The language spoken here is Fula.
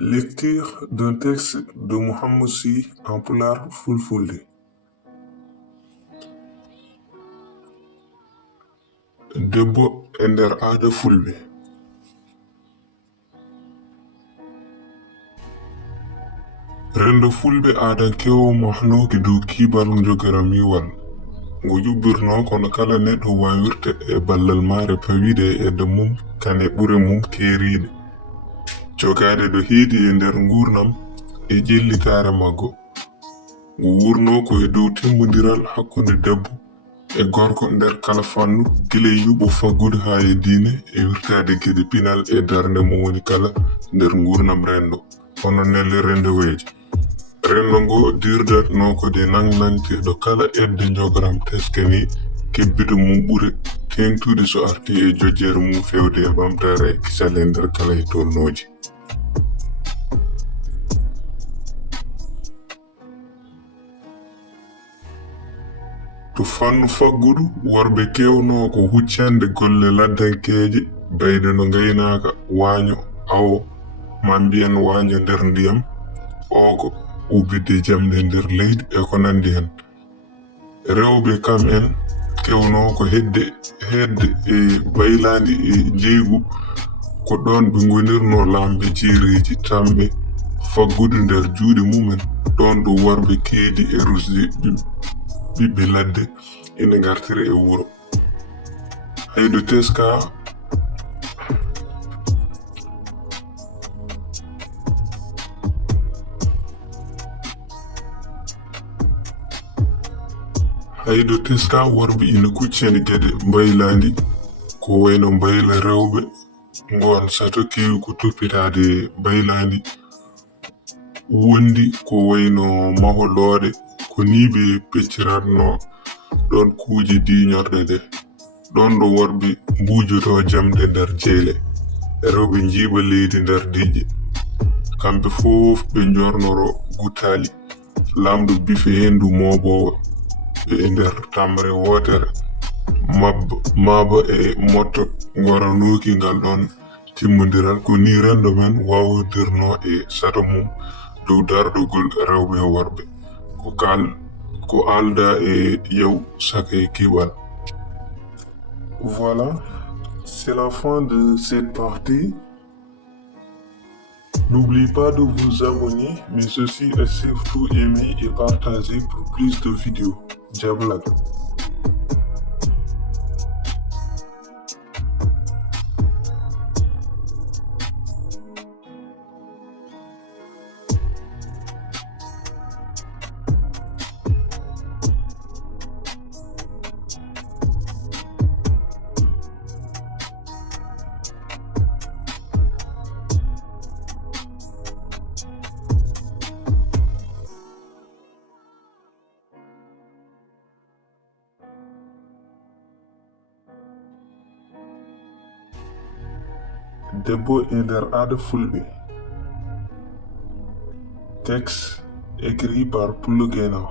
Lecture d'un texte de Mohammed Sy en pulaar Fulfulde. Debbo e nder aada Fulɓe. Rendo Fulɓe adankewo mahnoki dow kiibal jogiramiiwal ngo jubbirno kono kala neɗɗo wawirta e ballal maare pawide e yedde mum kane ɓure mum keeriide jogaade ɗo heedi e nder ngurnam e ƴellitaare maggo. Ngo wurno ko e dow timmodiral hakkunde debbo e gorko nder kala fannu gila e yuɓo faggude haa e diine e wirtaade geɗe pinal e darnde mo woni kala nder ngurnam rendo hono nelle rendoweeje. Rendo ngo dirdatno ko de nangnanteɗo kala edde jogoram teskani kebbito mum ɓure tengtude so arti e jojjere mum fewde e ɓamtare e kisal e nder kala e tolnoji. To fannu faggudu worɓe kewno ko huccande golle laddankeje bayde no gaynaka waaño awo ma mbiyen waaño nder ndiyam ogo ubbide jamde nder leydi e ko nandi hen. Rewɓe kam en kewno ko hedde e baylandi e jeygu ko ɗon ɓe gonirno lamɓe jeereji tamɓe faggudu nder juuɗe mumen ɗon ɗo worɓe keedi e rusde ɓiɓɓe ladde ina gartira e wuro. Haydo teska worɓe ina kuccani gede baylandi ko wayno bayla rewɓe ngon sato kewi ko toppitade baylandi wondi ko wayno maholode ko ni ɓe pecciratno ɗon kuuje diñorde de ɗon ɗo worɓe mbujoto jamde nder jeele rewɓe jiiba leydi nder diƴƴe kamɓe fof ɓe jornoro guttali lamɗo bife hendu moɓowo e nder tamre wotere maba e motto ngora nooki ngal ɗon timmodiral ko ni rendo men wawodirno e sato mum dow dardugol rewɓe e worɓe ko alda e yew saka e kiiɓal. Voilà, c'est la fin de cette partie. N'oubliez pas de vous abonner, mais aussi et surtout aimer et partager pour plus de vidéos. Jablak. Debbo e nder aada Fulɓe. Texte écrit par Pullo Guéna.